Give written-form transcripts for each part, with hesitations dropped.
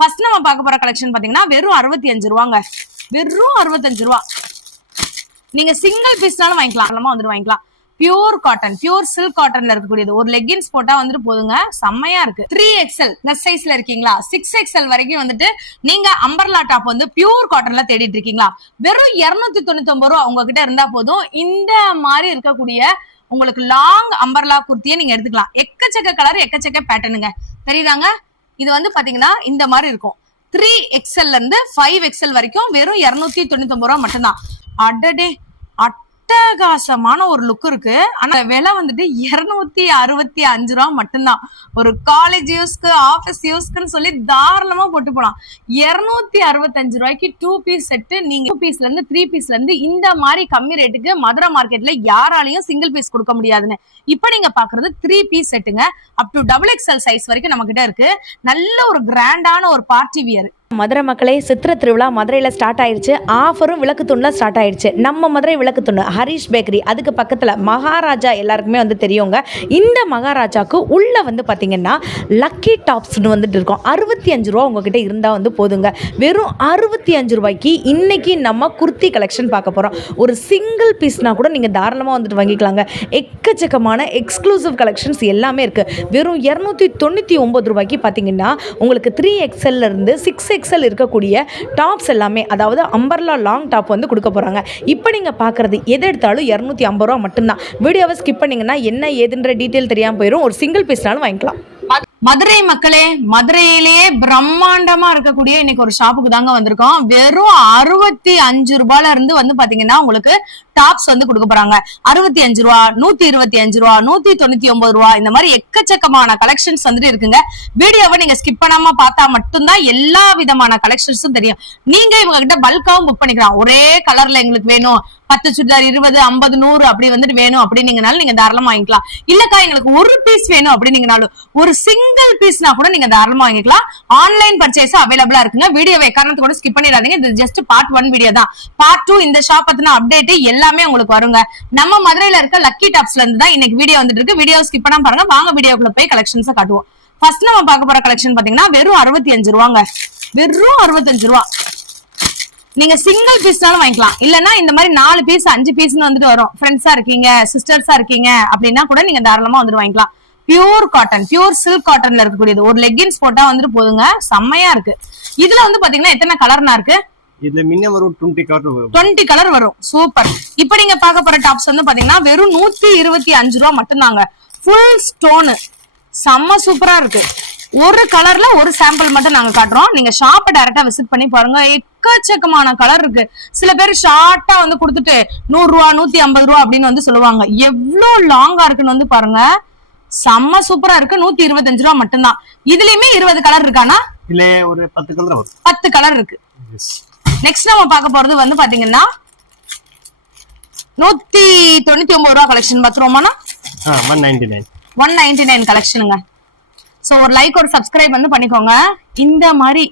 First நம்ம பார்க்க போற கலெக்ஷன் பாத்தீங்கன்னா வெறும் 65 ரூபாங்க. வெறும் 65 ரூபா. நீங்க சிங்கிள் பீஸ்னாலும் வாங்கிக்கலாம், வந்துட்டு வாங்கிக்கலாம். பியூர் காட்டன், பியூர் சில்க் காட்டன்ல இருக்கக்கூடியது. ஒரு லெகின்ஸ் போட்டா வந்துட்டு போதுங்க, செம்மையா இருக்கு. 3XL பிளஸ் சைஸ்ல இருக்கீங்களா, 6XL வரைக்கும் வந்துட்டு நீங்க அம்பர்லா டாப் வந்து பியூர் காட்டன்ல தேடிட்டு இருக்கீங்களா, வெறும் 299 ரூபா உங்ககிட்ட இருந்தா போதும். இந்த மாதிரி இருக்கக்கூடிய உங்களுக்கு லாங் அம்பர்லா குர்த்தியை நீங்க எடுத்துக்கலாம். எக்கச்சக்க கலர், எக்கச்சக்க பேட்டர்னுங்க, தெரியுதாங்க. இது வந்து பாத்தீங்கன்னா இந்த மாதிரி இருக்கும். 3XL இருந்து 5XL வரைக்கும் வெறும் 299 ரூபா மட்டும்தான். அடடே, அட்டகாசமான ஒரு லுக் இருக்கு. ஆனா விலை வந்துட்டு 265 ரூபா மட்டும்தான். ஒரு காலேஜ் யூஸ்க்கு, ஆபீஸ் யூஸ்க்குன்னு சொல்லி தாராளமா போட்டு போலாம். 265 ரூபாய்க்கு 2 பீஸ் செட்டு. நீங்க 2 பீஸ்ல இருந்து 3 பீஸ்ல இருந்து இந்த மாதிரி கம்மி ரேட்டுக்கு மதுரை மார்க்கெட்ல யாராலையும் சிங்கிள் பீஸ் கொடுக்க முடியாதுன்னு. இப்ப நீங்க பாக்குறது 3 பீஸ் செட்டுங்க. அப் டு XXL சைஸ் வரைக்கும் நம்ம கிட்ட இருக்கு. நல்ல ஒரு கிராண்டான ஒரு பார்ட்டி வியர். மதுரை மக்களே, சித்திரை திருவிழா மதுரையில் ஸ்டார்ட் ஆயிடுச்சு. ஆஃபரும் விளக்குத்தூணில் ஸ்டார்ட் ஆயிடுச்சு. நம்ம மதுரை விளக்குத்தூண் ஹரிஷ் பேக்கரி, அதுக்கு பக்கத்தில் மகாராஜா எல்லாருக்குமே வந்து தெரியுங்க. இந்த மகாராஜாவுக்கு உள்ளே வந்து பார்த்திங்கன்னா லக்கி டாப்ஸ்னு வந்துட்டு இருக்கோம். 65 ரூபா உங்ககிட்ட இருந்தால் வந்து போதுங்க. வெறும் 65 ரூபாய்க்கு இன்றைக்கி நம்ம குர்த்தி கலெக்ஷன் பார்க்க போகிறோம். ஒரு சிங்கிள் பீஸ்னா கூட நீங்கள் தாராளமாக வந்துட்டு வாங்கிக்கலாங்க. எக்கச்சக்கமான எக்ஸ்க்ளூசிவ் கலெக்ஷன்ஸ் எல்லாமே இருக்குது. வெறும் 299 ரூபாய்க்கு பார்த்திங்கன்னா உங்களுக்கு 3XL இருந்து 6XL இருக்கக்கூடிய டாப்ஸ் எல்லாமே, அதாவது அம்பர்லா லாங் டாப் வந்து கொடுக்க போறாங்க. இப்போ நீங்க பாக்குறது எது எடுத்தாலும் 250 ரூபா மட்டும்தான். வீடியோவை ஸ்கிப் பண்ணீங்கன்னா என்ன ஏதுன்ற டீட்டெயில் தெரியாம போயிடும். ஒரு சிங்கிள் பீஸ்னாலும் வாங்கிக்கலாம். மதுரை மக்களே, மதுரையிலேயே பிரம்மாண்டமா இருக்கக்கூடிய இன்னைக்கு ஒரு ஷாப்புக்கு தாங்க வந்திருக்கோம். வெறும் 65 ரூபாயில இருந்து வந்து பாத்தீங்கன்னா உங்களுக்கு டாப்ஸ் வந்து கொடுக்க போறாங்க. 65 ரூபா, 125 ரூபா, 199 ரூபா, இந்த மாதிரி எக்கச்சக்கமான கலெக்ஷன்ஸ் வந்துட்டு இருக்குங்க. வீடியோவை நீங்க ஸ்கிப் பண்ணாம பார்த்தா மட்டும்தான் எல்லா விதமான கலெக்ஷன்ஸும் தெரியும். நீங்க இவங்க கிட்ட பல்காவும் புக் பண்ணிக்கலாம். ஒரே கலர்ல எங்களுக்கு வேணும், 10 சுடிதார் 20, 50, 100 அப்படி வந்துட்டு வேணும் அப்படின்னீங்கனாலும் நீங்க தாராளமா வாங்கிக்கலாம். இல்லக்கா எங்களுக்கு ஒரு பீஸ் வேணும் அப்படின்னீங்கனாலும், ஒரு சிங்கிள் பீஸ்னா கூட நீங்க தாராளமா வாங்கிக்கலாம். ஆன்லைன் பர்ச்சேஸ் அவைலபிளா இருக்குங்க. வீடியோவை காரணத்து கூட ஸ்கிப் பண்ணிடாதீங்க. இது ஜஸ்ட் பார்ட் 1 வீடியோ தான். பார்ட் 2 இந்த ஷாப் பத்தின அப்டேட் எல்லாமே உங்களுக்கு வருங்க. நம்ம மதுரையில இருக்க லக்கி டாப்ஸ்ல இருந்து தான் இன்னைக்கு வீடியோ வந்துட்டு இருக்கு. வீடியோ ஸ்கிப் பண்ணாம பாருங்க. வாங்க வீடியோக்குள்ள போய் கலெக்ஷன்ஸை காட்டுவோம். ஃபர்ஸ்ட் நம்ம பார்க்க போற கலெக்ஷன் பாத்தீங்கன்னா வெறும் 65 ரூபாங்க. வெறும் 65 ரூபா. நீங்க சிங்கிள் பீஸ்னாலும் வாங்கிக்கலாம். இல்லன்னா இந்த மாதிரி 4 பீஸ் 5 பீஸ்னு வந்துட்டு வரும். ஃப்ரெண்ட்ஸா இருக்கீங்க, சிஸ்டர்ஸா இருக்கீங்க அப்படின்னா கூட நீங்க தாராளமா வந்துட்டு வாங்கிக்கலாம். பியூர் காட்டன், பியூர் சில்க் காட்டன்ல இருக்கக்கூடியது. ஒரு லெகின்ஸ் போட்டா வந்துட்டு போதுங்க, செம்மையா இருக்கு. இதுல வந்து பாத்தீங்கன்னா எத்தனை கலர்னா இருக்கு? இதுல மினிமம் வரும் 20 கலர் வரும். 20 கலர் வரும். சூப்பர். இப்போ நீங்க பார்க்க போற டாப்ஸ் வந்து பாத்தீங்கன்னா வெறும் 125 ரூபா மட்டும்தாங்க. ஃபுல் ஸ்டோனு, செம்ம சூப்பரா இருக்கு. ஒரு கலர்ல ஒரு சாம்பிள் மட்டும் நாங்க காட்டுறோம். நீங்க ஷாப்பை டைரக்டா விசிட் பண்ணி பாருங்க. எக்கச்சக்கமான கலர் இருக்கு. சில பேர் ஷார்ட்டா வந்து கொடுத்துட்டு 100 ரூபா 150 ரூபா அப்படின்னு வந்து சொல்லுவாங்க. எவ்வளவு லாங்கா இருக்குன்னு வந்து பாருங்க. செம்ம சூப்பரா இருக்கு. 125 ரூபா மட்டும்தான். இதுலயுமே 20 கலர் இருக்கானா? இல்ல, ஒரு 10 கலர் வரும். 10 கலர் இருக்கு. நெக்ஸ்ட் நம்ம பார்க்க போறது வந்து பாத்தீங்கன்னா 199 ரூபா கலெக்ஷன் பாத்துருவோமானா? 199 கலெக்ஷனுங்க. சோ ஒரு லைக், ஒரு சப்ஸ்கிரைப் வந்து பண்ணிக்கோங்க. இந்த மாதிரி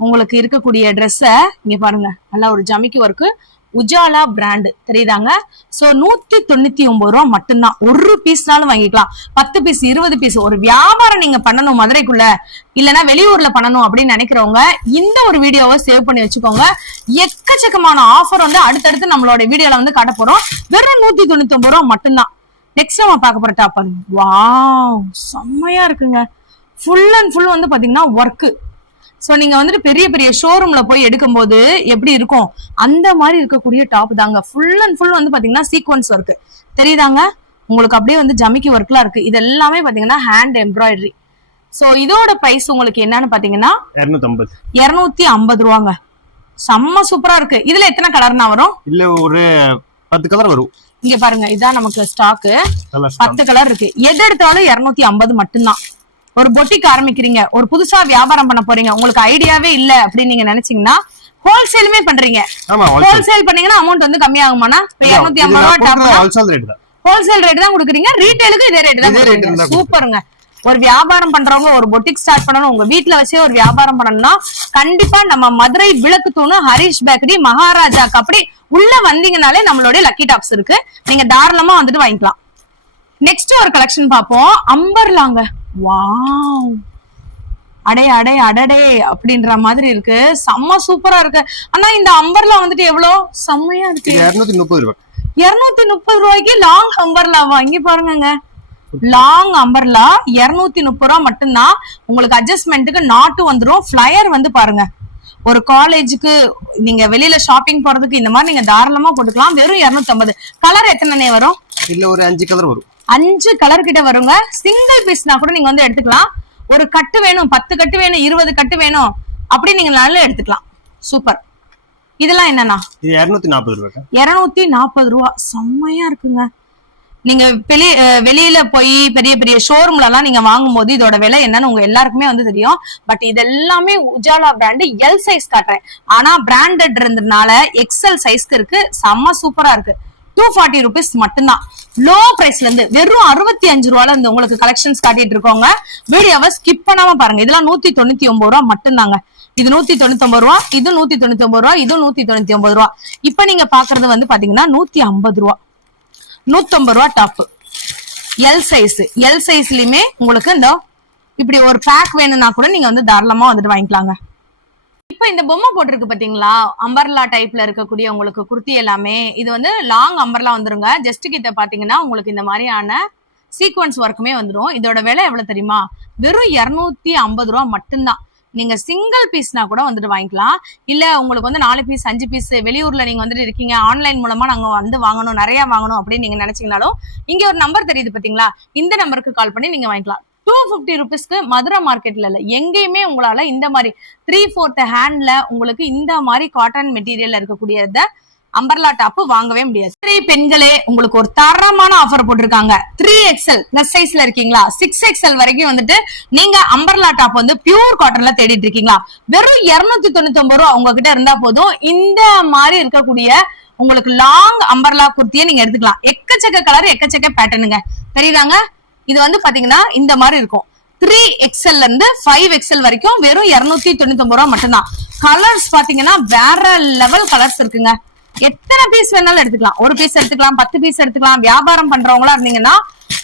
உங்களுக்கு இருக்கக்கூடிய ட்ரெஸ்ஸை இங்க பாருங்க. நல்லா ஒரு ஜமிக்கி ஒர்க்கு, உஜாலா பிராண்ட், தெரியுதாங்க. சோ 199 ரூபா மட்டும்தான். ஒரு பீஸ்னாலும் வாங்கிக்கலாம். 10 பீஸ் 20 பீஸ். ஒரு வியாபாரம் நீங்க பண்ணணும் மதுரைக்குள்ள, இல்லைன்னா வெளியூர்ல பண்ணணும் அப்படின்னு நினைக்கிறவங்க இந்த ஒரு வீடியோவை சேவ் பண்ணி வச்சுக்கோங்க. எக்கச்சக்கமான ஆஃபர் வந்து அடுத்தடுத்து நம்மளோட வீடியோல வந்து காட்ட போறோம். வெறும் 199 ரூபா மட்டும்தான். நெக்ஸ்ட் நம்ம பார்க்க போற டாப் பாருங்க. வாவ், செம்மையா இருக்குங்க. ஃபுல் அண்ட் ஃபுல் வந்து பாத்தீங்கன்னா ஒர்க்கு. சோ நீங்க வந்துட்டு பெரிய பெரிய ஷோரூம்ல போய் எடுக்கும் போது எப்படி இருக்கும் அந்த மாதிரி இருக்கக்கூடிய டாப் தாங்க. ஃபுல் அண்ட் ஃபுல் வந்து பாத்தீங்கன்னா சீக்வன்ஸ் ஒர்க், தெரியுதாங்க. உங்களுக்கு அப்படியே வந்து ஜமிக்கி ஒர்க்லாம் இருக்கு. இது எல்லாமே பாத்தீங்கன்னா ஹேண்ட் எம்ப்ராய்டரி. சோ இதோட பிரைஸ் உங்களுக்கு என்னன்னு பாத்தீங்கன்னா 250 ரூபாங்க. செம்ம சூப்பரா இருக்கு. இதுல எத்தனை கலர்னா வரும்? இல்ல, ஒரு 10 கலர் வரும். இங்க பாருங்க, இதான் நமக்கு ஸ்டாக்கு. 10 கலர் இருக்கு. எது எடுத்தாலும் 250 மட்டும்தான். ஒரு பொட்டிக் ஆரம்பிக்கிறீங்க, ஒரு புதுசா வியாபாரம் பண்ண போறீங்க, உங்களுக்கு ஐடியாவே இல்ல அப்படின்னு நீங்க நினைச்சீங்கன்னா ஹோல்சேலுமே பண்றீங்க. ஹோல்சேல் பண்ணீங்கன்னா அமௌண்ட் வந்து கம்மியாகுமானா? 250 ரூபா டாப் ஹோல்சேல் ரேட் தான் கொடுக்குறீங்க. ரீட்டைலுக்கு இதே ரேட் தான். சூப்பருங்க. ஒரு வியாபாரம் பண்றவங்க, ஒரு பொட்டிக் ஸ்டார்ட் பண்ணணும், உங்க வீட்டுல வச்சே ஒரு வியாபாரம் பண்ணணும்னா கண்டிப்பா நம்ம மதுரை விளக்குத்தூண் ஹரிஷ் பேக்கரி மகாராஜாக்கு அப்படி உள்ள வந்தீங்கனாலே நம்மளுடைய லக்கி டாப்ஸ் இருக்கு. நீங்க தாராளமா வந்துட்டு வாங்கிக்கலாம். நெக்ஸ்ட் ஒரு கலெக்ஷன் பார்ப்போம். அம்பர்லாங்க. வாவ், அடே அடே அடடே அப்படின்ற மாதிரி இருக்கு. செம்ம சூப்பரா இருக்கு. ஆனா இந்த அம்பர்லா வந்துட்டு எவ்வளவு செம்மையா இருக்கு. 230 ரூபாய். 230 ரூபாய்க்கு லாங் அம்பர்லாவா? இங்க பாருங்க, லாங் அம்பர்லா 230 ரூபா மட்டும்தான். உங்களுக்கு அட்ஜஸ்ட்மெண்ட்டுக்கு நாட்டு வந்துரும். ஃபிளையர் வந்து பாருங்க, ஒரு காலேஜுக்கு நீங்க வெளியில ஷாப்பிங் போறதுக்கு இந்த மாதிரி நீங்க தாராளமா போட்டுக்கலாம். வெறும் 250. கலர் எத்தனை வரும்? இல்ல ஒரு 5 கலர் வரும். 5 கலர் கிட்ட வருங்க. சிங்கிள் பீஸ்னா கூட நீங்க வந்து எடுத்துக்கலாம். ஒரு கட்டு வேணும், 10 கட்டு வேணும், 20 கட்டு வேணும், அப்படி நீங்க நல்லா எடுத்துக்கலாம். சூப்பர். இதெல்லாம் என்னன்னா இது 240 ரூபாய். 240 ரூபா. செம்மையா இருக்குங்க. நீங்க வெளியில போய் பெரிய பெரிய ஷோரூம்ல எல்லாம் நீங்க வாங்கும் போது இதோட விலை என்னன்னு உங்க எல்லாருக்குமே வந்து தெரியும். பட் இது எல்லாமே உஜாலா பிராண்ட். எல் சைஸ் காட்டுறேன், ஆனா பிராண்டட் இருந்ததுனால எக்ஸ்எல் சைஸ்க்கு இருக்கு. செம்ம சூப்பரா இருக்கு. 240 ருபீஸ் மட்டும்தான். லோ பிரைஸ்ல இருந்து வெறும் 65 ரூபால இருந்து உங்களுக்கு கலெக்ஷன்ஸ் காட்டிட்டு இருக்கோங்க. வீடியோவை ஸ்கிப் பண்ணாம பாருங்க. இதெல்லாம் 199 ரூபா மட்டும்தாங்க. இது 199 ரூபா, இது 199 ரூபா, இது 199 ரூபா. இப்ப நீங்க பாக்குறது வந்து பாத்தீங்கன்னா 150 ரூபா, 150 ரூபா டாப். L size. எல் சைஸ்லயுமே உங்களுக்கு இந்த இப்படி ஒரு பேக் வேணும்னா கூட நீங்க வந்து தாராளமா வந்துட்டு வாங்கிக்கலாங்க. இப்ப இந்த பொம்மை போட்டிருக்கு பாத்தீங்களா, அம்பர்லா டைப்ல இருக்கக்கூடிய உங்களுக்கு குர்த்தி எல்லாமே. இது வந்து லாங் அம்பர்லா வந்துருங்க. ஜஸ்ட் கிட்ட பாத்தீங்கன்னா உங்களுக்கு இந்த மாதிரியான சீக்வன்ஸ் ஒர்க்குமே வந்துடும். இதோட விலை எவ்வளவு தெரியுமா? வெறும் 250 ரூபா மட்டும்தான். நீங்க சிங்கிள் பீஸ்னா கூட வந்துட்டு வாங்கிக்கலாம். இல்ல உங்களுக்கு வந்து 4 பீஸ் 5 பீஸ் வெளியூர்ல நீங்க வந்துட்டு இருக்கீங்க, ஆன்லைன் மூலமா நாங்க வந்து வாங்கணும், நிறைய வாங்கணும் அப்படின்னு நீங்க நினைச்சீங்கனாலும் இங்க ஒரு நம்பர் தெரியுது பாத்தீங்களா, இந்த நம்பருக்கு கால் பண்ணி நீங்க வாங்கிக்கலாம். 250 ருபீஸ்க்கு மதுரை மார்க்கெட்ல இல்ல, எங்கேயுமே உங்களால இந்த மாதிரி 3/4 ஹேண்ட்ல உங்களுக்கு இந்த மாதிரி காட்டன் மெட்டீரியல்ல இருக்கக்கூடியத அம்பர்லா டாப் வாங்கவே முடியாது. பெண்களே, உங்களுக்கு ஒரு தரமான ஆஃபர் போட்டிருக்காங்க. 3XL பிளஸ் சைஸ்ல இருக்கீங்களா, 6XL வரைக்கும் வந்துட்டு நீங்க அம்பர்லா டாப் வந்து பியூர் காட்டன்ல தேடிட்டு இருக்கீங்களா, வெறும் 299 ரூபா உங்ககிட்ட இருந்தா போதும். இந்த மாதிரி இருக்கக்கூடிய உங்களுக்கு லாங் அம்பர்லா குர்த்தியை நீங்க எடுத்துக்கலாம். எக்கச்சக்க கலர், எக்கச்சக்க பேட்டர்னுங்க. தெரியுதாங்க? இது வந்து பாத்தீங்கன்னா இந்த மாதிரி இருக்கும். 3XL இருந்து 5XL வரைக்கும் வெறும் 299 ரூபா மட்டும்தான். கலர்ஸ் பாத்தீங்கன்னா வேற லெவல் கலர்ஸ் இருக்குங்க. எத்தனை பீஸ் வேணாலும் எடுத்துக்கலாம். ஒரு பீஸ் எடுத்துக்கலாம், 10 பீஸ் எடுத்துக்கலாம். வியாபாரம் பண்றவங்களா இருந்தீங்கன்னா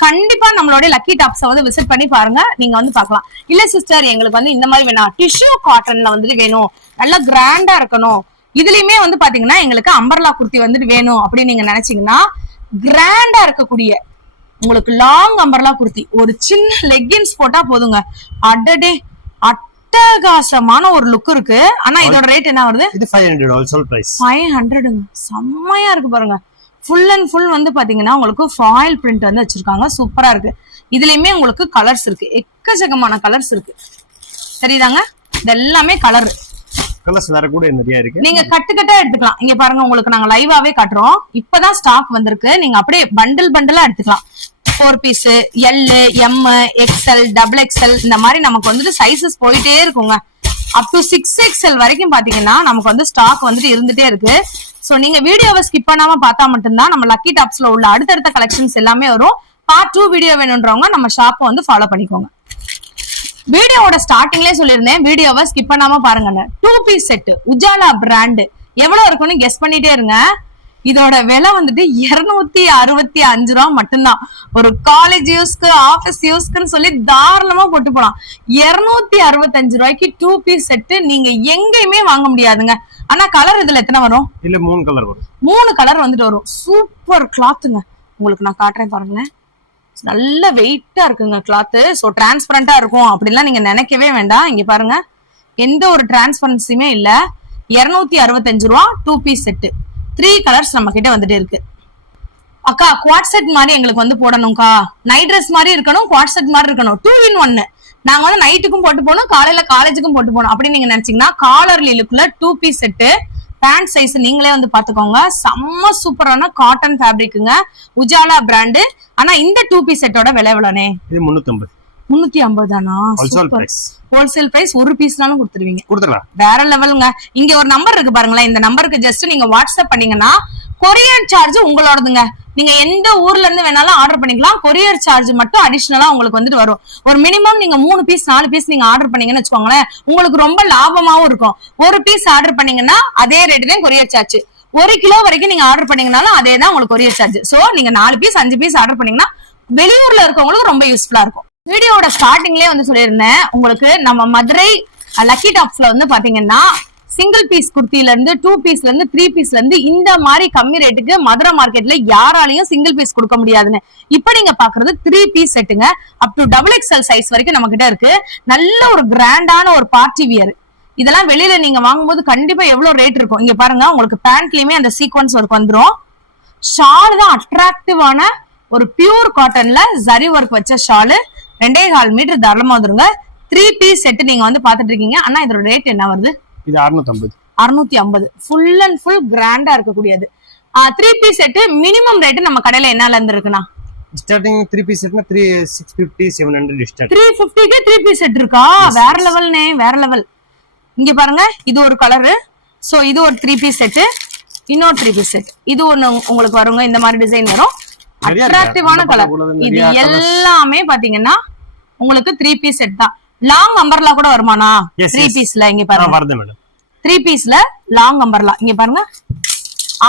கண்டிப்பா நம்மளோட லக்கி டாப்ஸ் வந்து விசிட் பண்ணி பாருங்க. நீங்க வந்து பாக்கலாம். இல்ல சிஸ்டர், எங்களுக்கு வந்து இந்த மாதிரி வேணாம், டிஷ்யூ காட்டன்ல வந்துட்டு வேணும், நல்லா கிராண்டா இருக்கணும், இதுலயுமே வந்து பாத்தீங்கன்னா எங்களுக்கு அம்பர்லா குர்த்தி வந்துட்டு வேணும் அப்படின்னு நீங்க நினைச்சீங்கன்னா, கிராண்டா இருக்கக்கூடிய உங்களுக்கு லாங் அம்பர்லா குர்த்தி ஒரு சின்ன லெக்கின்ஸ் போட்டா போதுங்க. அடடே, அட்டகாசமான ஒரு லுக் இருக்கு. ஆனா இதோட ரேட் என்ன வருது? இது 500 ஹோல்சேல் பிரைஸ். 500ங்க. செம்மையா இருக்கு பாருங்க. ஃபுல் அண்ட் ஃபுல் வந்து பாத்தீங்கன்னா உங்களுக்கு ஃபாயில் பிரிண்ட் வந்து வச்சிருக்காங்க. சூப்பரா இருக்கு. இதுலயுமே உங்களுக்கு கலர்ஸ் இருக்கு, எக்கச்சக்கமான கலர்ஸ் இருக்கு. தெரியுதாங்க? இது எல்லாமே கலர். கலர்ஸ் வேற கூட நிறைய இருக்கு. நீங்க கட்டு கட்டா எடுத்துக்கலாம். இங்க பாருங்க, உங்களுக்கு நாங்க லைவாவே காட்டுறோம். இப்பதான் ஸ்டாக் வந்திருக்கு. நீங்க அப்படியே பண்டில் பண்டிலா எடுத்துக்கலாம். 4 piece, L, M, XL, XXL இந்த மாதிரி நமக்கு வந்துட்டு சைசஸ் போயிட்டே இருக்குங்க. அப் டு 6XL வரைக்கும் பாத்தீங்கன்னா நமக்கு வந்து ஸ்டாக் வந்துட்டு இருந்துட்டே இருக்கு. சோ நீங்க வீடியோவை ஸ்கிப் பண்ணாம பார்த்தா மட்டும்தான் நம்ம லக்கி டாப்ஸ்ல உள்ள அடுத்தடுத்த கலெக்ஷன்ஸ் எல்லாமே வரும். பார்ட் 2 வீடியோ வேணும்ன்றவங்க நம்ம ஷாப்பை வந்து ஃபாலோ பண்ணிக்கோங்க. வீடியோவோட ஸ்டார்டிங்லயே சொல்லியிருந்தேன், வீடியோவை ஸ்கிப் பண்ணாம பாருங்க. 2 பீஸ் செட் உஜாலா பிராண்ட் எவ்வளவு இருக்குன்னு கெஸ் பண்ணிட்டே இருங்க. இதோட விலை வந்துட்டு 265 ரூபா மட்டும்தான். ஒரு காலேஜ் யூஸ்க்கு, ஆபீஸ் யூஸ்க்குன்னு சொல்லி தாராளமா போட்டு போலாம். 265 ரூபாய்க்கு 2 பீஸ் செட் நீங்க எங்கேயுமே வாங்க முடியாதுங்க. ஆனா கலர் இதுல எத்தனை வரும்? இல்ல 3 கலர் வரும். 3 கலர் வந்துட்டு வரும். சூப்பர் கிளாத்துங்க. உங்களுக்கு நான் காட்டுறேன் பாருங்களேன். நல்ல வெயிட்டா இருக்குங்க கிளாத். சோ டிரான்ஸ்பரண்டா இருக்கும் அப்படிலாம் நீங்க நினைக்கவே வேண்டாம். இங்க பாருங்க, எந்த ஒரு டிரான்ஸ்பரன்சியுமே இல்ல. 265 ரூபா 2 பீஸ் செட். 3 கலர்ஸ் நம்ம கிட்ட வந்துட்டு இருக்கு. அக்கா, குவாட் செட் மாதிரி எங்களுக்கு வந்து போடணும்க்கா, நைட் ட்ரெஸ் மாதிரி இருக்கணும், குவாட் செட் மாதிரி இருக்கணும், 2 in 1. நாங்க வந்து நைட்டுக்கும் போட்டு போகணும், காலையில காலேஜுக்கும் போட்டு போகணும் அப்படின்னு நீங்க நினைச்சீங்கன்னா காலர்லி லுக்ல 2 பீஸ் செட்டு. பேண்ட் சைஸ் நீங்களே வந்து பாத்துக்கோங்க. செம்ம சூப்பரான காட்டன் ஃபேப்ரிக்குங்க, உஜாலா பிராண்டு. ஆனா இந்த 2 பீஸ் செட்டோட விலை எவ்வளவுனே? இது 350. 350 தானா? Wholesale price. Wholesale price. ஒரு பீஸ்னாலும் கொடுத்துருவீங்க. கொடுத்துடலாம். வேற லெவலுங்க. இங்க ஒரு நம்பர் இருக்கு பாருங்களேன். இந்த நம்பருக்கு ஜஸ்ட் நீங்க வாட்ஸ்அப் பண்ணீங்கன்னா கொரியர் சார்ஜ் உங்களோடதுங்க. நீங்க எந்த ஊர்ல இருந்து வேணாலும் ஆர்டர் பண்ணிக்கலாம். கொரியர் சார்ஜ் மட்டும் அடிஷனலா உங்களுக்கு வந்துட்டு வரும். ஒரு மினிமம் நீங்க 3 பீஸ் 4 பீஸ் நீங்க ஆர்டர் பண்ணீங்கன்னு வச்சுக்கோங்களேன், உங்களுக்கு ரொம்ப லாபமாவும் இருக்கும். ஒரு பீஸ் ஆர்டர் பண்ணீங்கன்னா அதே ரேட் தான் கொரியர் சார்ஜ். 1 கிலோ வரைக்கும் நீங்க ஆர்டர் பண்ணீங்கனாலும் அதே தான் உங்களுக்கு கொரியர் சார்ஜ். சோ நீங்க 4 பீஸ் 5 பீஸ் ஆர்டர் பண்ணீங்கன்னா வெளியூர்ல இருக்கவங்களுக்கு ரொம்ப யூஸ்ஃபுல்லா இருக்கும். வீடியோட ஸ்டார்டிங்லயே வந்து சொல்லியிருந்தேன் உங்களுக்கு நம்ம மதுரை லக்கி டாப்ஸ்ல வந்து பாத்தீங்கன்னா சிங்கிள் பீஸ் குர்த்தில இருந்து 2 பீஸ்ல இருந்து 3 பீஸ்ல இருந்து இந்த மாதிரி கம்மி ரேட்டுக்கு மதுரை மார்க்கெட்ல யாராலையும் சிங்கிள் பீஸ் கொடுக்க முடியாதுன்னு. இப்ப நீங்க பாக்குறது 3 பீஸ் செட்டுங்க. அப் டு XXL சைஸ் வரைக்கும் நம்ம கிட்ட இருக்கு. நல்ல ஒரு கிராண்டான ஒரு பார்ட்டி வியர். இதெல்லாம் வெளியில நீங்க வாங்கும்போது கண்டிப்பா எவ்வளவு ரேட் இருக்கும். இங்க பாருங்க, உங்களுக்கு பேண்ட்லயுமே அந்த சீக்வன்ஸ் ஒர்க் வந்துரும். ஷால் தான் அட்ராக்டிவான ஒரு பியூர் காட்டன்ல ஜரி ஒர்க் வச்ச ஷாலு. 2.25 மீட்டர் தாராளமா வந்துருங்க. 3 பீஸ் செட் நீங்க வந்து பாத்துட்டு இருக்கீங்க. ஆனா இதோட ரேட் என்ன வருது? இது 650. 650. ஃபுல் அண்ட் ஃபுல் கிராண்டா இருக்கக்கூடியது. 3 பீஸ் செட் மினிமம் ரேட் நம்ம கடையில என்னல இருந்து இருக்குன்னா ஸ்டார்டிங் 3 பீஸ் செட்னா 650 700 ஸ்டார்ட். 350 க்கு 3 பீஸ் செட் இருக்கா? வேற லெவல்னே, வேற லெவல். இங்க பாருங்க, இது ஒரு கலரு. சோ இது ஒரு 3 பீஸ் செட். இன்னொரு 3 பீஸ் செட். இது ஒண்ணு உங்களுக்கு வருங்க. இந்த மாதிரி டிசைன் வரும். அட்ராக்டிவான கலர். இது எல்லாமே பாத்தீங்கன்னா உங்களுக்கு 3 பீஸ் செட் தான். லாங் அம்பர்லா கூட வருமானா? 3 பீஸ்ல இங்க பாருங்க வருது மேடம். 3 பீஸ்ல லாங் அம்பர்லா இங்க பாருங்க.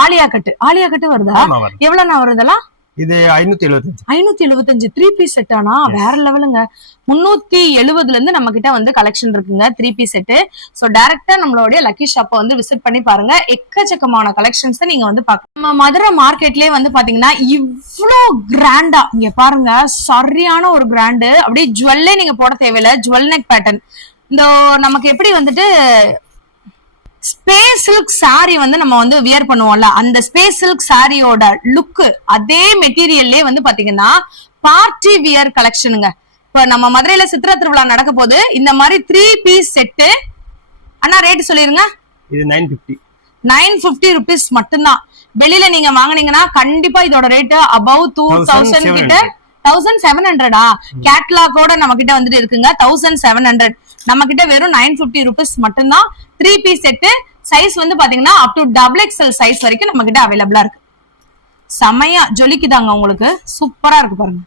ஆலியா கட்டு வருதா? எவ்வளவு நான் வருதெல்லாம்? இது 575. 575 3 பீஸ் செட். ஆனா வேற லெவலுங்க. 370ல இருந்து நம்ம கிட்ட வந்து கலெக்ஷன் இருக்குங்க 3 பீஸ் செட். சோ டைரக்டா நம்மளுடைய லக்கி ஷாப்பை வந்து விசிட் பண்ணி பாருங்க. எக்கச்சக்கமான கலெக்ஷன்ஸ் நீங்க வந்து பாக்கலாம். நம்ம மதுரை மார்க்கெட்லயே வந்து பாத்தீங்கன்னா இவ்ளோ கிராண்டா இங்க பாருங்க, சரியான ஒரு கிராண்டு. அப்படியே ஜுவல்லே நீங்க போட தேவையில்ல. Jewel neck pattern. இந்த நமக்கு எப்படி வந்துட்டு ஸ்பேஸ் சில்க் சாரி வந்து நம்ம வந்து வியர் பண்ணுவோம்ல, அந்த ஸ்பேஸ் சில்க் சாரியோட லுக் அதே மெட்டீரியல்லே வந்து பாத்தீங்கன்னா பார்ட்டி வியர் கலெக்ஷனுங்க. இப்ப நம்ம மதுரையில சித்திரை திருவிழா நடக்க போது இந்த மாதிரி 3 பீஸ் செட்டு. அண்ணா ரேட் சொல்லிருங்க. இது 950 ருபீஸ் மட்டும்தான். வெளியில நீங்க வாங்குனீங்கன்னா கண்டிப்பா இதோட ரேட் above 2000 கிட்ட. 1700 கேட்லாகோட நம்ம கிட்ட வந்துட்டு இருக்குங்க. 1700 நம்ம கிட்ட வெறும் 950 ருபீஸ் மட்டும்தான். 3 பீஸ் செட்டு. சைஸ் வந்து பாத்தீங்கன்னா அப் டு XXL சைஸ் வரைக்கும் நம்ம கிட்ட அவைலபிளா இருக்கு. செமையா ஜொலிக்குதாங்க உங்களுக்கு. சூப்பரா இருக்கு பாருங்க.